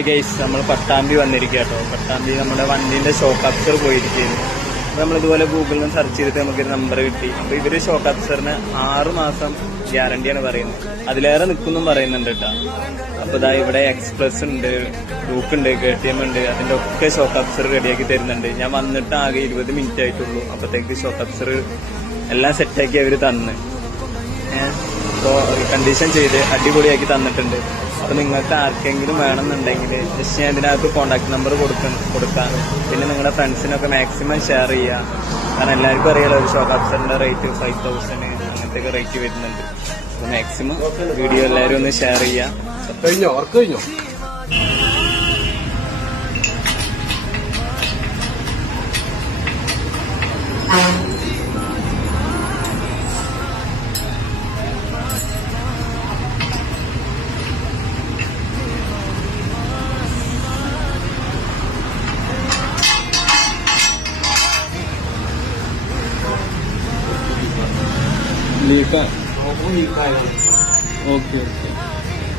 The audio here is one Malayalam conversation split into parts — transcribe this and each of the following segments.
ഗൈസ് നമ്മൾ പട്ടാമ്പി വന്നിരിക്കുക കേട്ടോ. പട്ടാമ്പി നമ്മുടെ വണ്ടീന്റെ ഷോക്ക് അബ്സർ പോയിരിക്കുകയായിരുന്നു. അപ്പൊ നമ്മളിതുപോലെ ഗൂഗിളിൽ നിന്ന് സെർച്ച് ചെയ്തിട്ട് നമുക്കൊരു നമ്പർ കിട്ടി. അപ്പൊ ഇവര് ഷോക്ക് അബ്സറിന് 6 മാസം ഗ്യാരണ്ടിയാണ് പറയുന്നത്. അതിലേറെ നിൽക്കുന്നും പറയുന്നുണ്ട് കേട്ടോ. അപ്പൊ ഇതാ ഇവിടെ എക്സ്പ്രസ് ഉണ്ട്, ഡൂക്ക് ഉണ്ട്, KTM ഉണ്ട്. അതിന്റെ ഒക്കെ ഷോക്ക് അബ്സർ റെഡിയാക്കി തരുന്നുണ്ട്. ഞാൻ വന്നിട്ട് ആകെ 20 മിനിറ്റ് ആയിട്ടുള്ളൂ. അപ്പത്തേക്ക് ഷോക്ക് അബ്സർ എല്ലാം സെറ്റാക്കി അവര് തന്ന് ഇപ്പോ കണ്ടീഷൻ ചെയ്ത് അടിപൊളിയാക്കി തന്നിട്ടുണ്ട്. അപ്പൊ നിങ്ങൾക്ക് ആർക്കെങ്കിലും വേണമെന്നുണ്ടെങ്കിൽ ജസ്റ്റ് ഞാൻ ഇതിനകത്ത് കോൺടാക്ട് നമ്പർ കൊടുക്കാം. പിന്നെ നിങ്ങളുടെ ഫ്രണ്ട്സിനൊക്കെ മാക്സിമം ഷെയർ ചെയ്യുക. കാരണം എല്ലാവർക്കും അറിയാലോ ഒരു ഷോക്ക് അബ്സറിന്റെ റേറ്റ് 5000 അങ്ങനത്തെ റേറ്റ് വരുന്നുണ്ട്. അപ്പൊ മാക്സിമം വീഡിയോ എല്ലാവരും ഒന്ന് ഷെയർ ചെയ്യാം. കഴിഞ്ഞോ ഓക്കെ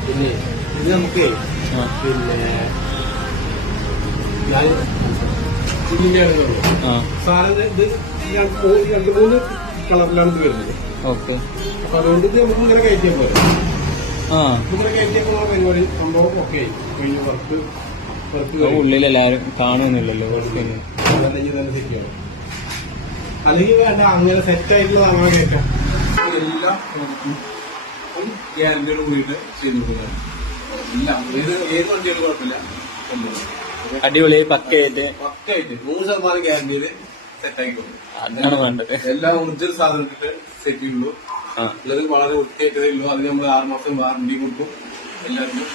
പിന്നെ ഇത് നമുക്ക് പിന്നെ ഞാൻ സാധനം ഇത് 2-3 കളറിലാണ് ഇത് വരുന്നത്. ഓക്കെ. അപ്പൊ അതുകൊണ്ട് ഇത് നമുക്ക് ഇങ്ങനെ കയറ്റിയാൽ പോലെ ഇങ്ങനെ കയറ്റിയപ്പോൾ പരിപാടി സംഭവം ഓക്കെ കഴിഞ്ഞ വർക്ക് ഉള്ളിലെല്ലാരും കാണുന്നില്ലല്ലോ. അല്ലെങ്കിൽ തന്നെ സെറ്റ് ചെയ്യണം. അല്ലെങ്കിൽ വേണ്ട അങ്ങനെ സെറ്റായിട്ടുള്ളത് അങ്ങനെ കയറ്റാം. എല്ലാം ഗ്യാരണ്ടിയോട് കൂടിയിട്ട് ചെയ്തു കൊടുക്കുന്നത്. എല്ലാം ഏത് വണ്ടികളും കുഴപ്പമില്ല. അടിപൊളി പക്കയായിട്ട് 100% ഗ്യാരണ്ടിയില് സെറ്റാക്കി കൊടുക്കും. അതാണ് വേണ്ടത്. എല്ലാം ഒറിജിനൽ സാധനം ഇട്ടിട്ട് സെറ്റ് ചെയ്യുള്ളൂ. ഉള്ളത് വളരെ വൃത്തിയായിട്ടേ ഉള്ളൂ. അതിന് നമ്മൾ 6 മാസം വാറണ്ടി കൊടുക്കും എല്ലാവർക്കും.